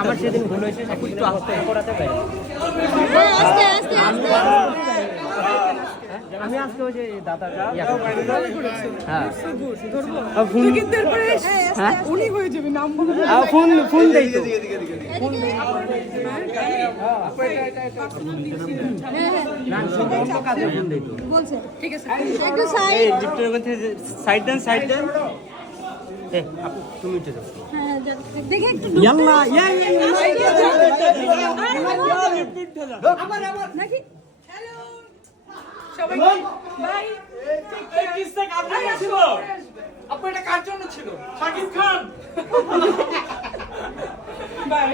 আমার সেদিন ভুল হয়েছে একটু আস্তে করাতে পারি আমি আজকে ওই যে দাদাটা ফোন দেই তো ঠিক আছে সাইড দেন তুমি উঠে যাও দেখে একটু ইয়াল্লা নাকি হ্যালো সবাই বাই এই কিসটা কাপড় ছিল আপু এটা কার জন্য ছিল শাকিব খান বাই